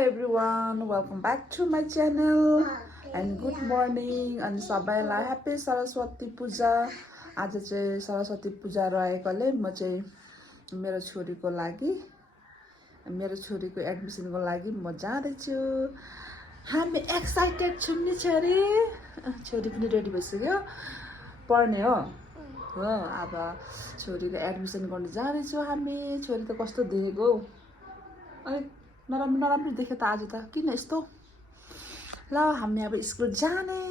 everyone, welcome back to my channel and good morning अनि सबैलाई happy Saraswati पूजा। आज चाहिँ सरस्वती पूजा रहेकोले म चाहिँ मेरो छोरीको एडमिसनको लागि म जाँदैछु। हामी एक्साइटेड छौँ नि छोरी पनि रेडी भइसक्यो पढ्ने हो अब छोरीको एडमिसन गर्न जाँदैछु हामी। छोरी त कस्तो देखेको अलिक नराम्रो देख्यो त आज त किन यस्तो। ल हामी अब स्कुल जाने।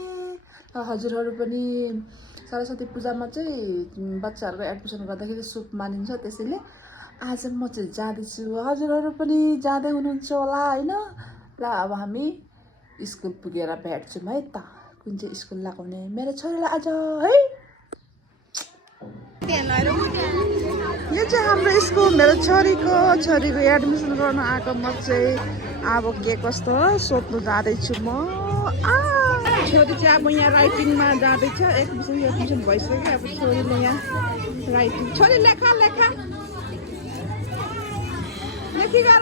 हजुरहरू पनि सरस्वती पूजामा चाहिँ बच्चाहरूको एडमिसन गर्दाखेरि शुभ मानिन्छ, त्यसैले आज म चाहिँ जाँदैछु। हजुरहरू पनि जाँदै हुनुहुन्छ होला हैन। ल अब हामी स्कुल पुगेर भेट्छौँ है त। कुन चाहिँ स्कुल लगाउने मेरो छोरीलाई आज है। यो चाहिँ हाम्रो स्कुल मेरो छोरीको एडमिसन गर्न आएको म चाहिँ अब के कस्तो सोध्नु जाँदैछु म। छोरी चाहिँ अब यहाँ राइटिङमा जाँदैछ। एडमिसन भइसक्यो। अब छोरीले यहाँ राइटिङ छोरी लेखा लेखी गर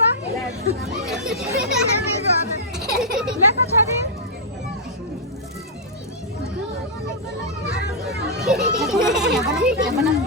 लेखा छोरी। लेखा छोरी बनाऊ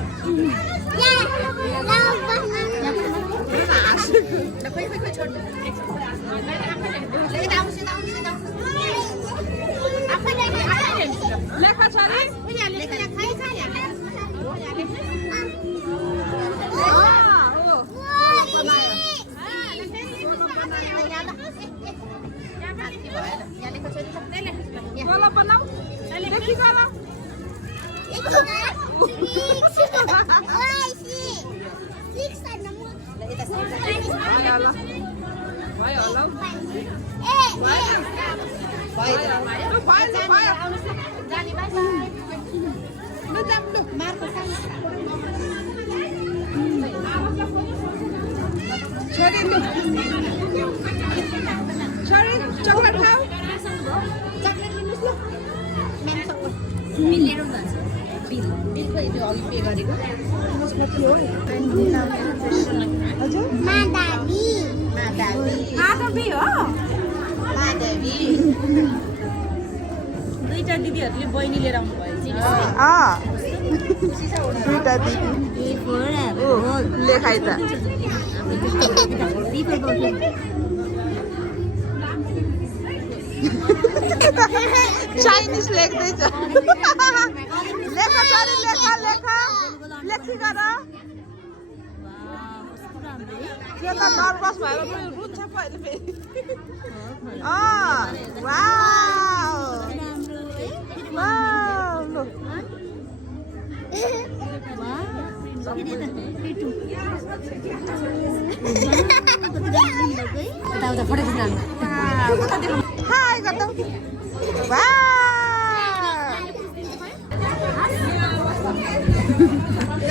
लेखी गर छोरी चकलेट खाऊ। दुईटा दिदीहरूले बहिनी लिएर आउनु भयो। दुईटा दिदी लेखाइ त चाइनिज लेख्दैछ। लेखा छोरी लेखा लेखी गर। त्यो त नर्भस भएर रुन्छ पहिले फेरि। हाय गर्दा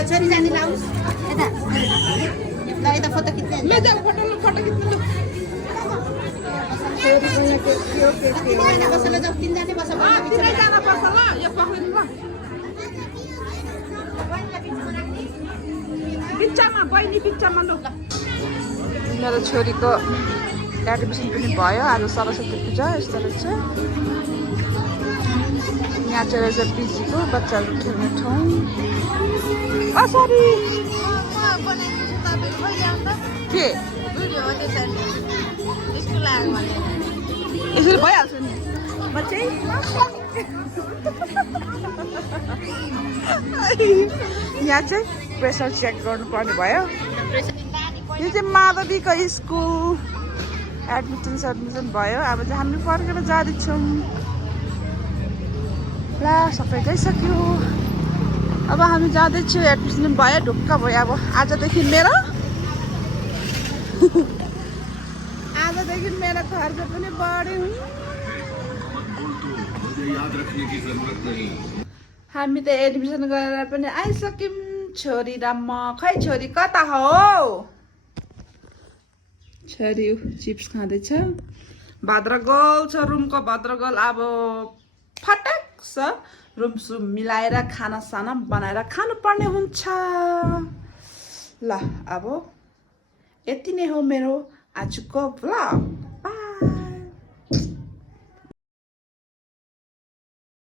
छोरी जाने लाउस यता फोटो खिच्ने फोटो खिच्नु। पिक्चरमा लु। मेरो छोरीको एडमिसन पनि भयो। आज सरस्वती पूजा यस्तो रहेछ। यहाँ चाहिँ रहेछ पिजीको बच्चाहरू खेल्ने ठाउँ। सरी के यसरी भइहाल्छ नि बच्चै। यहाँ चाहिँ प्रेसर चेक गर्नुपर्ने भयो। यो चाहिँ माधवीको स्कुल एडमिसन भयो। अब चाहिँ हामी फर्केर जाँदैछौँ। ला सबै गइसक्यो। अब हामी जाँदैछौँ। एडमिसन भयो ढुक्क भयो। अब आजदेखि मेरो खर्च पनि बढ्यो। हामी त एडमिसन गरेर पनि आइसक्यौँ। छोरी र म। खै छोरी कता हो? छोरी चिप्स खाँदैछ। भाद्रगोल छ रुमको। भाद्रगोल अब फटाक छ रुम सुम मिलाएर खानासाना बनाएर खानुपर्ने हुन्छ। ल अब यति नै हो मेरो आजको भ्लग।